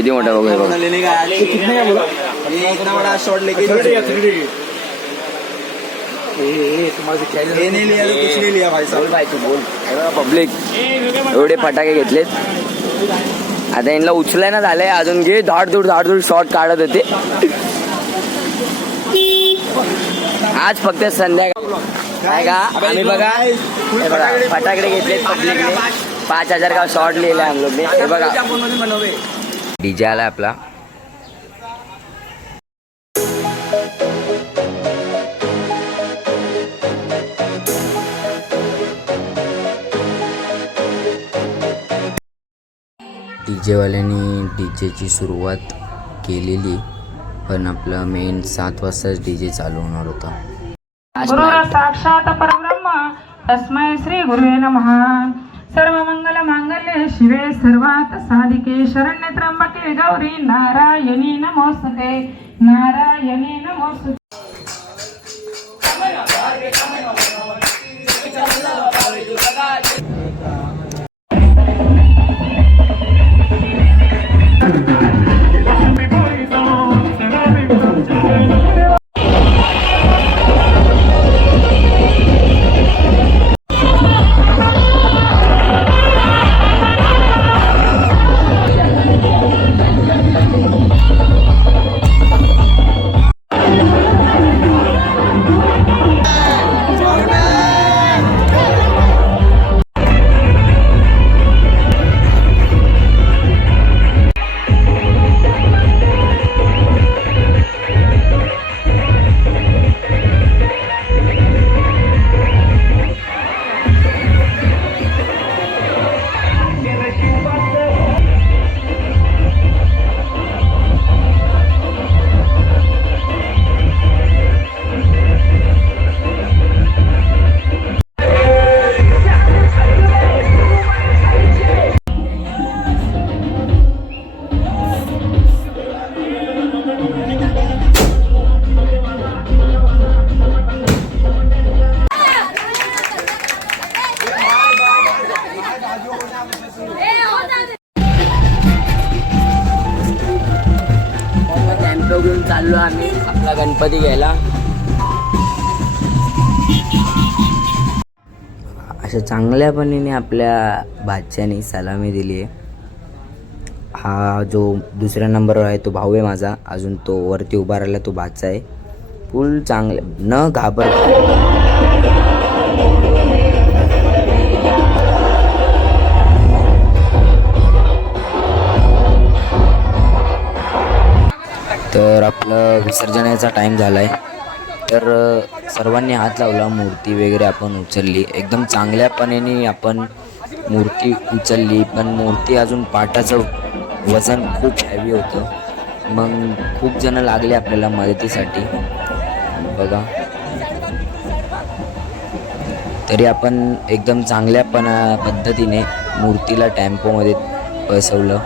किती मोठा बघा बघा. कितने का बोला? ये इतना बड़ा शॉट लेके नहीं लिया तो कुछ नहीं लिया भाई साहब. भाई तू बोल. पब्लिक एवढे फटाके घेतलेत. आता यांना उचलाय ना झालंय अजून. घे धाडधूड शॉट काढत होते. आज फक्त संध्याकाळ नाही का आम्ही बघा फटाकडे घेतलेत पब्लिकने. 5000 का शॉट लिहिला हम लोग ने. हे बघा डीजे आला आपला. डीजेवाल्यांनी डीजेची सुरुवात केलेली पण आपला मेन 7 वाजताच डीजे चालू होणार होता. गुरु साक्षात परब्रह्म तस्मै श्री गुरुवे नमः. सर्व मंगल मांगल्ये शिवे सर्वात साधिके शरण्य त्र्यंबके गौरी नारायणी नमोस्तुते नारायणी नमोस्तुते. घेऊन चाललो आम्ही आपला गणपती घ्यायला. अशा चांगल्या पणीने आपल्या भाच्याने सलामी दिली आहे. हा जो दुसऱ्या नंबरवर आहे तो भाऊ आहे माझा. अजून तो वरती उभा राहिला तो भाचा आहे. फुल चांगले न घाबरता. तर आपलं विसर्जनाचा टाईम झाला आहे. तर सर्वांनी हात लावला. मूर्ती वगैरे आपण उचलली. एकदम चांगल्यापणे आपण मूर्ती उचलली. पण मूर्ती अजून पाटाचं वजन खूप हॅवी होतं. मग खूप जण लागले आपल्याला मदतीसाठी बघा. तरी आपण एकदम चांगल्या पद्धतीने मूर्तीला टेम्पोमध्ये बसवलं.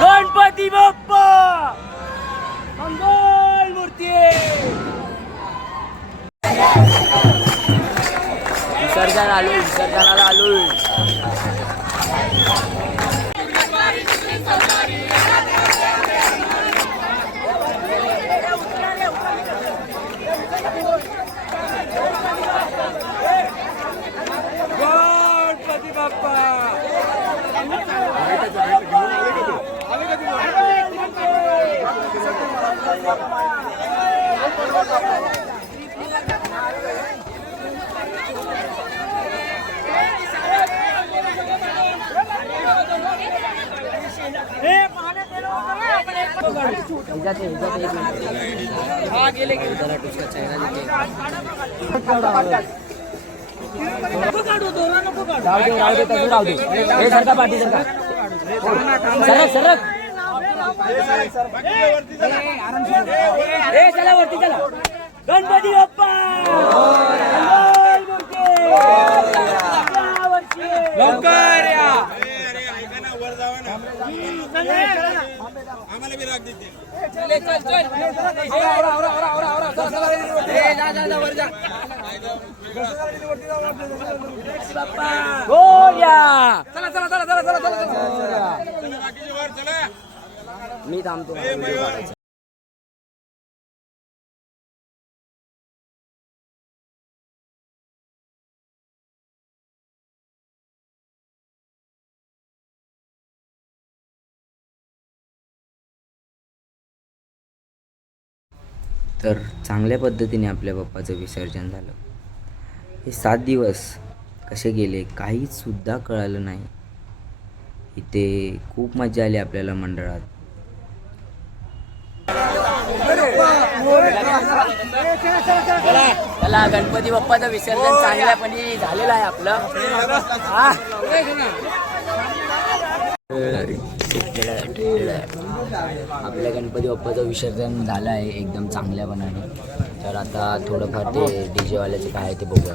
गणपती बाप्पा मंगल मूर्ती. विसर्जनाला आलोय. गणपती बाप्पा चला वरती चला. गणपती बाप्पा लवकर या. आम्हाला बी राग देते. चला चला चला चला चला चला. बाकीचे वर चला. मी थांबतो. तर चांगल्या पद्धतीने आपल्या बाप्पाचं विसर्जन झालं. हे 7 दिवस कसे गेले काहीच सुद्धा कळालं नाही. इथे खूप मजा आली आपल्याला मंडळात. चला गणपती बाप्पाचं विसर्जन चांगल्यापणे झालेलं आहे आपलं. आपल्या गणपती बाप्पाचं विसर्जन झालं आहे एकदम चांगल्यापणाने. तर आता थोडंफार ते DJ वाल्याचं काय आहे ते बघूया.